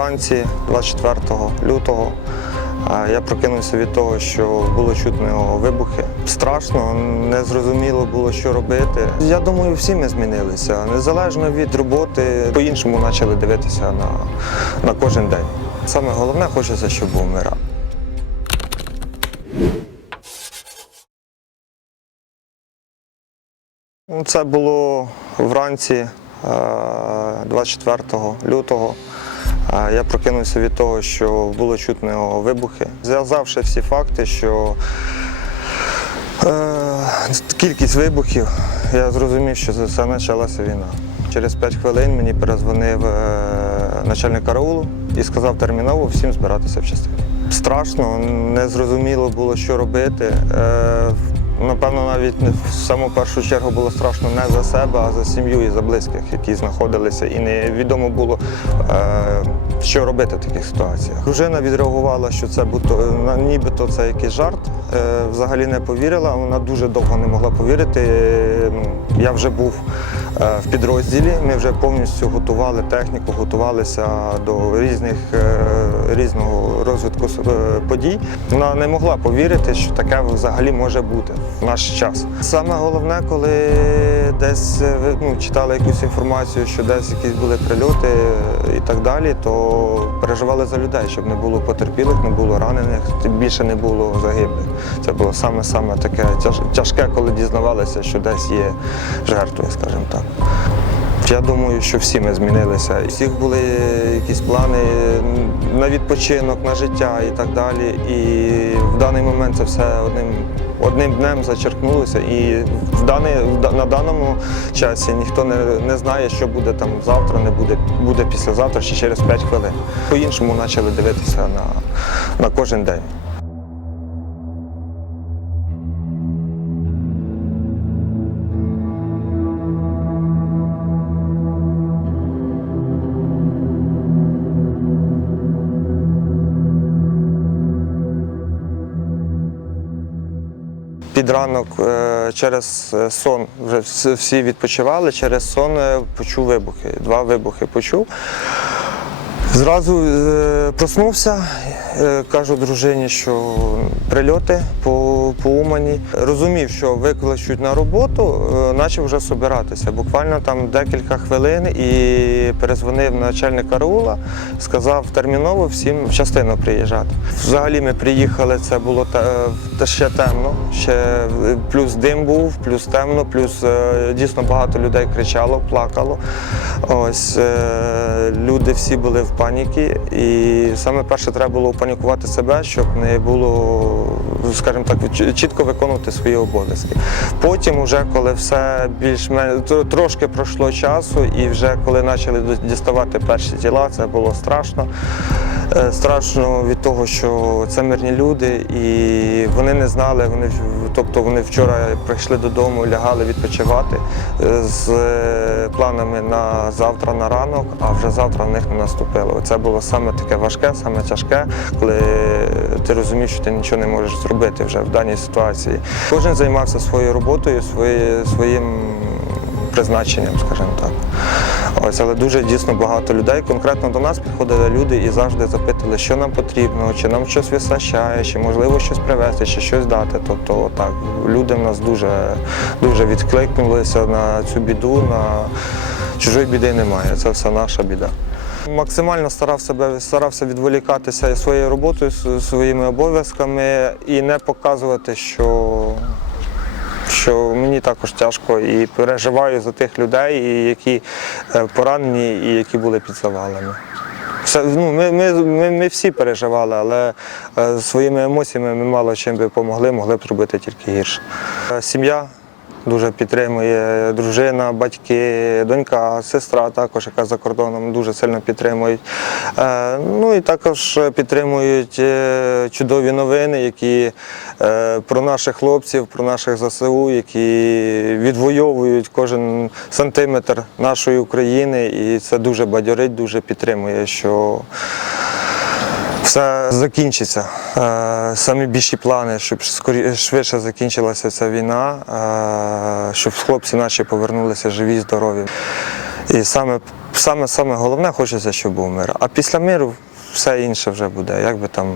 вранці 24 лютого. Я прокинувся від того, що було чутно вибухи. Страшно, незрозуміло було, що робити. Я думаю, всі ми змінилися. Незалежно від роботи, по-іншому почали дивитися на, на кожен день. Саме головне, хочеться, щоб був мир. Ну, Це було вранці е, 24 лютого. Е, Я прокинувся від того, що було чутно вибухи. Зв'язавши всі факти, що е, кількість вибухів, я зрозумів, що це, почалася війна. Через 5 хвилин мені перезвонив е, начальник караулу і сказав терміново всім збиратися в частині. Страшно, незрозуміло було, що робити. Напевно, навіть не в саму першу чергу було страшно не за себе, а за сім'ю і за близьких, які знаходилися, і невідомо було, е, що робити в таких ситуаціях. Дружина відреагувала, що це буто, на- нібито це якийсь жарт. Е, Взагалі не повірила. Вона дуже довго не могла повірити. Ну, я вже був е, в підрозділі. Ми вже повністю готували техніку, готувалися до різних різного розвитку подій. Вона не могла повірити, що таке взагалі може бути наш час. Саме головне, коли десь е, ну, читали якусь інформацію, що десь якісь були прильоти е, і так далі, то переживали за людей, щоб не було потерпілих, не було ранених, більше не було загиблих. Це було саме саме таке тяжке, коли дізнавалися, що десь є жертви, скажімо так. Я думаю, що всі ми змінилися. У всіх були якісь плани на відпочинок, на життя і так далі. І в даний момент це все одним, одним днем зачеркнулося. І в даний, на даному часі ніхто не, не знає, що буде там завтра, не буде, буде післязавтра чи через 5 хвилин. По-іншому почали дивитися на, на кожен день. Під ранок е, через е, сон вже всі відпочивали, через сон е, почув вибухи. Два вибухи почув. Зразу е, проснувся, е, кажу дружині, що прильоти по, по Умані. Розумів, що викличуть на роботу, е, почав вже собиратися. Буквально там декілька хвилин і перезвонив начальник караула, сказав терміново всім в частину приїжджати. Взагалі ми приїхали, це було те- ще темно, ще е, плюс дим був, плюс темно, плюс е, дійсно багато людей кричало, плакало. Ось е, люди всі були в паніці, і саме перше треба було панікувати себе, щоб не було, скажімо так, чітко виконувати свої обов'язки. Потім, вже коли все більш-менш трошки пройшло часу, і вже коли почали діставати перші тіла, це було страшно. Е, Страшно від того, що це мирні люди, і вони не знали. Вони тобто вони вчора прийшли додому, лягали відпочивати е, з е, планами на завтра, на ранок, а вже завтра в них не наступило. Це було саме таке важке, саме тяжке, коли ти розумієш, що ти нічого не можеш зробити вже в даній ситуації. Кожен займався своєю роботою, своє- своїм призначенням, скажімо так. Ось, але дуже дійсно багато людей. Конкретно до нас підходили люди і завжди запитували, що нам потрібно, чи нам щось вистачає, чи можливо щось привезти, чи щось дати. Тобто так, люди в нас дуже, дуже відкликнулися на цю біду, на чужої біди немає. Це все наша біда. Максимально старав себе, старався відволікатися своєю роботою, своїми обов'язками і не показувати, що що мені також тяжко і переживаю за тих людей, які е, поранені і які були під завалами. Все, ну, ми, ми, ми, всі переживали, але е, своїми емоціями ми мало чим би допомогли, могли б зробити тільки гірше. Е, Сім'я дуже підтримує, дружина, батьки, донька, сестра також, яка за кордоном дуже сильно підтримують. Е, Ну і також підтримують е, чудові новини, які е, про наших хлопців, про наших ЗСУ, які відвоюють кожен сантиметр нашої України, і це дуже бадьорить, дуже підтримує, що все закінчиться. Е, Самі більші плани, щоб швидше закінчилася ця війна, е, щоб хлопці наші повернулися живі, здорові. І саме саме, саме головне хочеться, щоб був мир. А після миру все інше вже буде. Як би там